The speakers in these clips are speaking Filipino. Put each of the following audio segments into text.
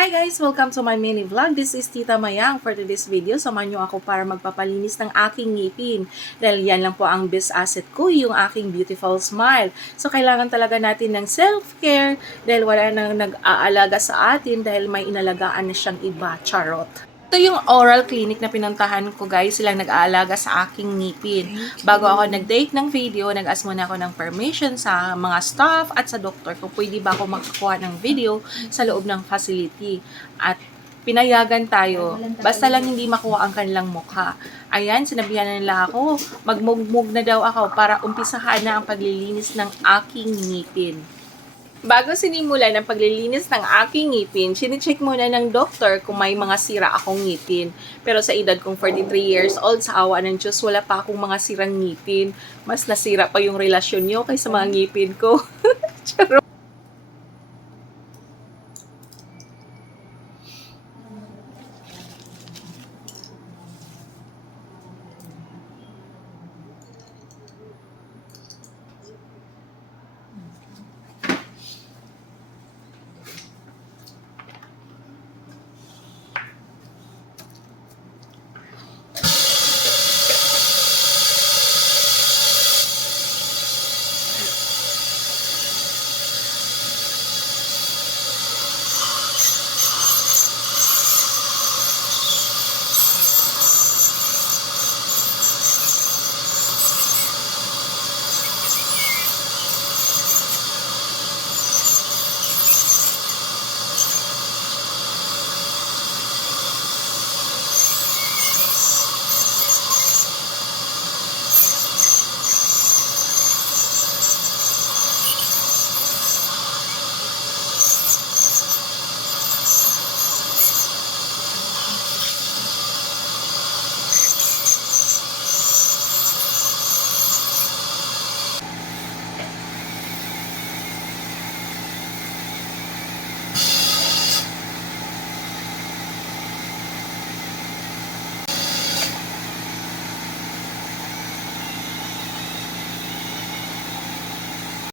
Hi guys! Welcome to my mini vlog. This is Tita Mayang. For today's video, samahan nyo ako para magpapalinis ng aking ngipin. Dahil yan lang po ang best asset ko, yung aking beautiful smile. So, kailangan talaga natin ng self-care dahil wala nang nag-aalaga sa atin dahil may inalagaan na siyang iba. Charot! Ito yung oral clinic na pinuntahan ko guys, silang nag-aalaga sa aking ngipin. Bago ako nag-take ng video, nag-ask muna ako ng permission sa mga staff at sa doktor kung pwede ba ako makakuha ng video sa loob ng facility. At pinayagan tayo, basta lang hindi makuha ang kanilang mukha. Ayan, sinabihan na nila ako, magmugmug na daw ako para umpisahan na ang paglilinis ng aking ngipin. Bago sinimulan ang paglilinis ng aking ngipin, sinicheck muna ng doktor kung may mga sira akong ngipin. Pero sa edad kong 43 years old, sa awa ng Diyos, wala pa akong mga sirang ngipin. Mas nasira pa yung relasyon nyo kaysa mga ngipin ko. Charot.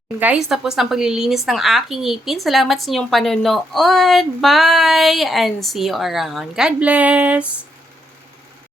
Guys, tapos ng paglilinis ng aking ngipin. Salamat sa inyong panonood. Bye! And see you around. God bless!